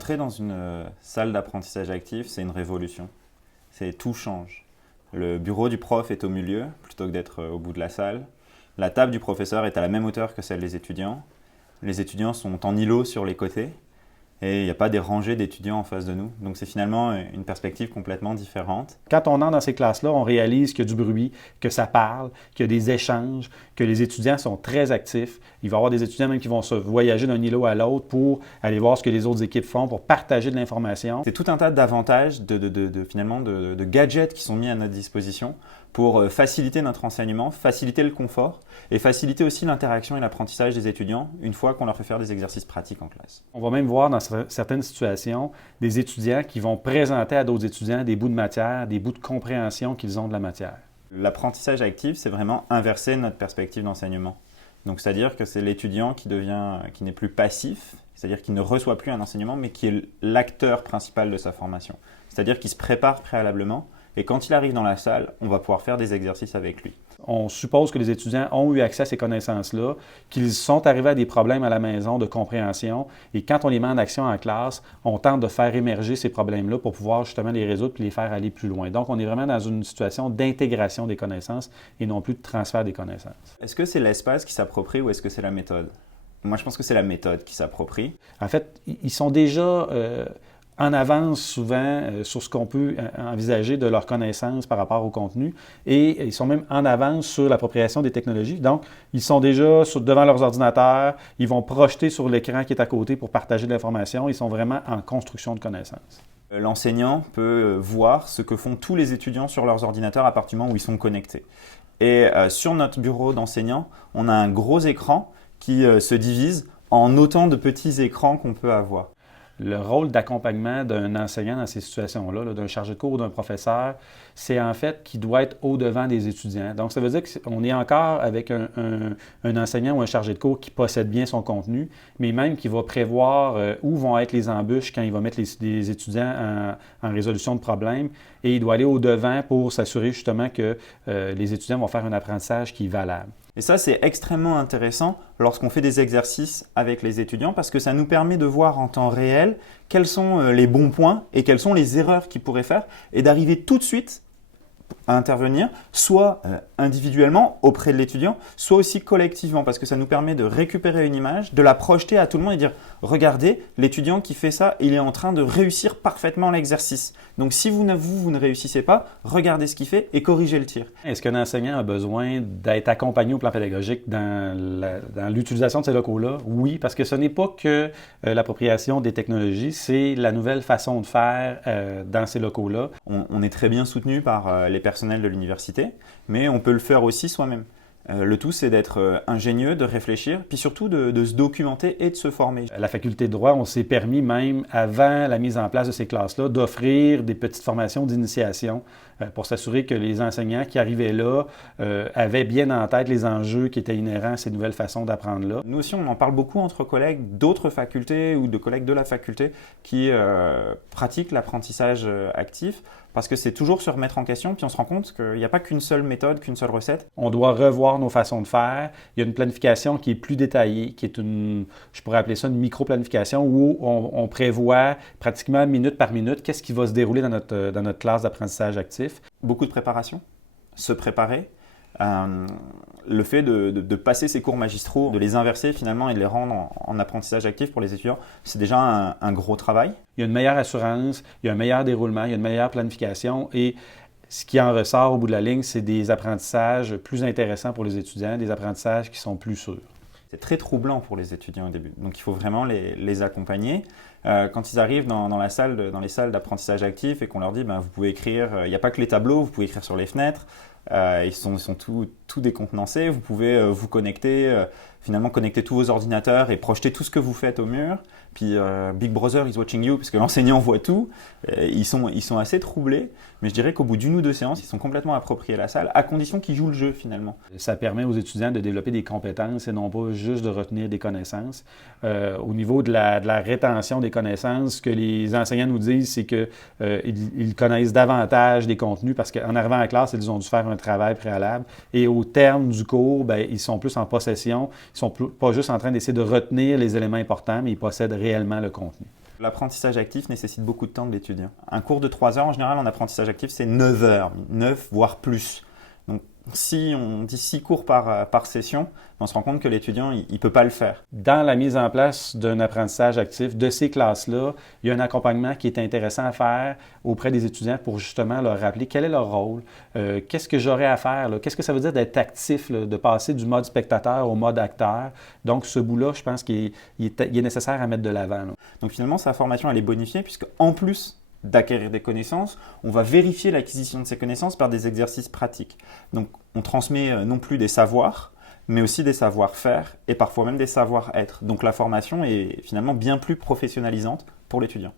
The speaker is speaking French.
Entrer dans une salle d'apprentissage actif, c'est une révolution. Tout change. Le bureau du prof est au milieu, plutôt que d'être au bout de la salle. La table du professeur est à la même hauteur que celle des étudiants. Les étudiants sont en îlot sur les côtés. Et il n'y a pas des rangées d'étudiants en face de nous. Donc c'est finalement une perspective complètement différente. Quand on entre dans ces classes-là, on réalise qu'il y a du bruit, que ça parle, qu'il y a des échanges, que les étudiants sont très actifs. Il va y avoir des étudiants même qui vont se voyager d'un îlot à l'autre pour aller voir ce que les autres équipes font, pour partager de l'information. C'est tout un tas d'avantages, finalement de gadgets qui sont mis à notre disposition pour faciliter notre enseignement, faciliter le confort et faciliter aussi l'interaction et l'apprentissage des étudiants une fois qu'on leur fait faire des exercices pratiques en classe. On va même voir dans certaines situations des étudiants qui vont présenter à d'autres étudiants des bouts de matière, des bouts de compréhension qu'ils ont de la matière. L'apprentissage actif, c'est vraiment inverser notre perspective d'enseignement. Donc, c'est-à-dire que c'est l'étudiant qui n'est plus passif, c'est-à-dire qui ne reçoit plus un enseignement, mais qui est l'acteur principal de sa formation. C'est-à-dire qu'il se prépare préalablement et quand il arrive dans la salle, on va pouvoir faire des exercices avec lui. On suppose que les étudiants ont eu accès à ces connaissances-là, qu'ils sont arrivés à des problèmes à la maison de compréhension et quand on les met en action en classe, on tente de faire émerger ces problèmes-là pour pouvoir justement les résoudre et les faire aller plus loin. Donc, on est vraiment dans une situation d'intégration des connaissances et non plus de transfert des connaissances. Est-ce que c'est l'espace qui s'approprie ou est-ce que c'est la méthode? Moi, je pense que c'est la méthode qui s'approprie. En fait, ils sont déjà en avance souvent sur ce qu'on peut envisager de leurs connaissances par rapport au contenu et ils sont même en avance sur l'appropriation des technologies. Donc, ils sont déjà devant leurs ordinateurs, ils vont projeter sur l'écran qui est à côté pour partager de l'information, ils sont vraiment en construction de connaissances. L'enseignant peut voir ce que font tous les étudiants sur leurs ordinateurs à partir du moment où ils sont connectés. Et sur notre bureau d'enseignant, on a un gros écran qui se divise en autant de petits écrans qu'on peut avoir. Le rôle d'accompagnement d'un enseignant dans ces situations-là, d'un chargé de cours ou d'un professeur, c'est en fait qu'il doit être au-devant des étudiants. Donc, ça veut dire qu'on est encore avec un enseignant ou un chargé de cours qui possède bien son contenu, mais même qui va prévoir où vont être les embûches quand il va mettre les étudiants en résolution de problèmes. Et il doit aller au-devant pour s'assurer justement que les étudiants vont faire un apprentissage qui est valable. Et ça, c'est extrêmement intéressant lorsqu'on fait des exercices avec les étudiants parce que ça nous permet de voir en temps réel quels sont les bons points et quelles sont les erreurs qu'ils pourraient faire et d'arriver tout de suite à intervenir, soit individuellement auprès de l'étudiant, soit aussi collectivement, parce que ça nous permet de récupérer une image, de la projeter à tout le monde et dire « Regardez, l'étudiant qui fait ça, il est en train de réussir parfaitement l'exercice. Donc si vous ne réussissez pas, regardez ce qu'il fait et corrigez le tir. » Est-ce qu'un enseignant a besoin d'être accompagné au plan pédagogique dans l'utilisation de ces locaux-là? Oui, parce que ce n'est pas que l'appropriation des technologies, c'est la nouvelle façon de faire dans ces locaux-là. On est très bien soutenu par les personnels de l'université, mais on peut le faire aussi soi-même. Le tout, c'est d'être ingénieux, de réfléchir, puis surtout de se documenter et de se former. À la faculté de droit, on s'est permis même, avant la mise en place de ces classes-là, d'offrir des petites formations d'initiation pour s'assurer que les enseignants qui arrivaient là avaient bien en tête les enjeux qui étaient inhérents à ces nouvelles façons d'apprendre-là. Nous aussi, on en parle beaucoup entre collègues d'autres facultés ou de collègues de la faculté qui pratiquent l'apprentissage actif parce que c'est toujours se remettre en question, puis on se rend compte qu'il n'y a pas qu'une seule méthode, qu'une seule recette. On doit revoir nos façons de faire. Il y a une planification qui est plus détaillée, qui est je pourrais appeler ça une micro-planification, où on prévoit pratiquement minute par minute qu'est-ce qui va se dérouler dans notre classe d'apprentissage actif. Beaucoup de préparation, se préparer. Le fait de passer ces cours magistraux, de les inverser finalement et de les rendre en apprentissage actif pour les étudiants, c'est déjà un gros travail. Il y a une meilleure assurance, il y a un meilleur déroulement, il y a une meilleure planification et ce qui en ressort au bout de la ligne, c'est des apprentissages plus intéressants pour les étudiants, des apprentissages qui sont plus sûrs. C'est très troublant pour les étudiants au début, donc il faut vraiment les accompagner. Quand ils arrivent dans les salles d'apprentissage actif et qu'on leur dit vous pouvez écrire, il n'y a pas que les tableaux, vous pouvez écrire sur les fenêtres, ils sont tout décontenancés, vous pouvez vous connecter, finalement connecter tous vos ordinateurs et projeter tout ce que vous faites au mur. Puis Big Brother is watching you, parce que l'enseignant voit tout. Ils sont assez troublés, mais je dirais qu'au bout d'une ou deux séances, ils sont complètement appropriés la salle, à condition qu'ils jouent le jeu finalement. Ça permet aux étudiants de développer des compétences et non pas juste de retenir des connaissances. Au niveau de la rétention des connaissances, ce que les enseignants nous disent, c'est qu'ils connaissent davantage des contenus parce qu'en arrivant en classe, ils ont dû faire un travail préalable. Et au terme du cours, ils sont plus en possession. Ils ne sont pas juste en train d'essayer de retenir les éléments importants, mais ils possèdent réellement le contenu. L'apprentissage actif nécessite beaucoup de temps de l'étudiant. Un cours de 3 heures, en général, en apprentissage actif, c'est 9 heures, 9 voire plus. Donc, si on dit 6 cours par session, on se rend compte que l'étudiant, il ne peut pas le faire. Dans la mise en place d'un apprentissage actif de ces classes-là, il y a un accompagnement qui est intéressant à faire auprès des étudiants pour justement leur rappeler quel est leur rôle, qu'est-ce que j'aurais à faire, là, qu'est-ce que ça veut dire d'être actif, là, de passer du mode spectateur au mode acteur. Donc, ce bout-là, je pense qu'il est nécessaire à mettre de l'avant, là. Donc, finalement, sa formation, elle est bonifiée puisque en plus d'acquérir des connaissances, on va vérifier l'acquisition de ces connaissances par des exercices pratiques. Donc, on transmet non plus des savoirs, mais aussi des savoir-faire et parfois même des savoir-être. Donc, la formation est finalement bien plus professionnalisante pour l'étudiant.